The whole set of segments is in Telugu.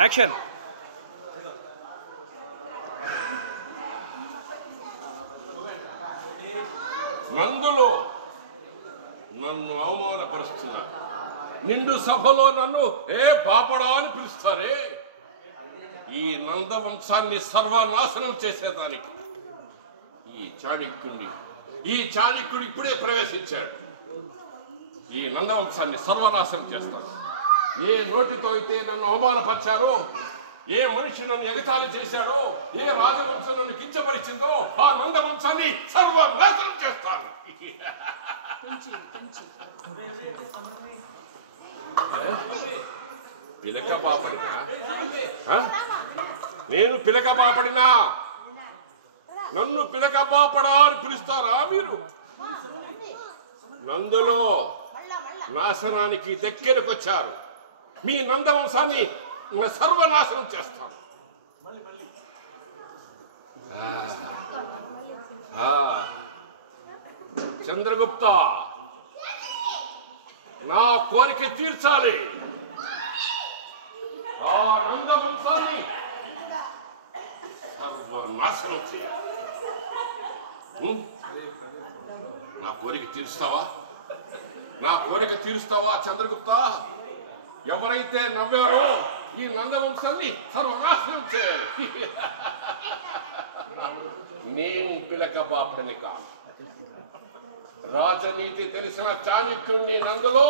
యాక్షన్. నందులో నన్ను అవమానపరుస్తున్నా. నిండు సభలో నన్ను ఏ పాపడా అని పిలుస్తారే. ఈ నందవంశాన్ని సర్వనాశనం చేసేదానికి ఈ చాణక్యుడు ఇప్పుడే ప్రవేశించాడు. ఈ నందవంశాన్ని సర్వనాశనం చేస్తాడు. ఏ నోటితో అయితే నన్ను అవమానపరిచారో, ఏ మనిషి నన్ను ఎగతాళి చేశాడో, ఏ రాజవంశం నన్ను కించపరిచిందో ఆ నందవంశాన్ని సర్వనాశనం చేస్తాను. పిలక పాపడినా? నేను పిలక పాపడినా? నన్ను పిలక పాపడా అని పిలుస్తారా మీరు? నందులో నాశనానికి దగ్గరకొచ్చారు. మీ నందవంశాన్ని సర్వనాశనం చేస్తాను. చంద్రగుప్త, నా కోరిక తీర్చాలి. ఆ నందవంశాన్ని సర్వనాశనం చేయాలి. నా కోరిక తీరుస్తావా? నా కోరిక తీరుస్తావా చంద్రగుప్త? ఎవరైతే నవ్వారో ఈ నందవంశాన్ని సర్వనాశనం చేయాలి. నేను పిలక పాపడిని కాదు. రాజనీతి తెలిసిన చాణక్యుణ్ణి. నందులో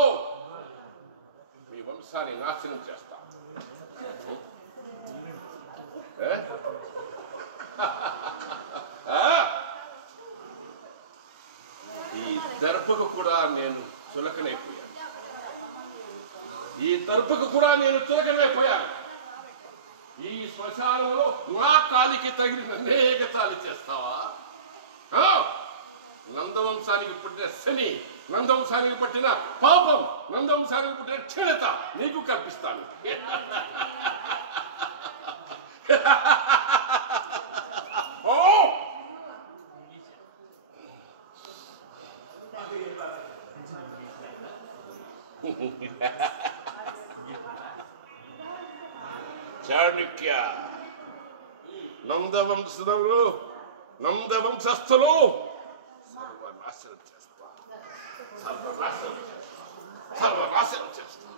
మీ వంశాన్ని నాశనం చేస్తా. ఈ దర్పకు కూడా నేను చులకనైపోయాను. ఈ శ్మశానంలో నా కాలికి తగిలిన ఎగతాళి చేస్తావా? నందవంశానికి పుట్టిన శని, నందవంశానికి పట్టిన పాపం, నందవంశానికి పుట్టిన క్షీణత నీకు కల్పిస్తాను. చాణక్య, నందవంశస్థులు సర్వనాశనం చేస్తా.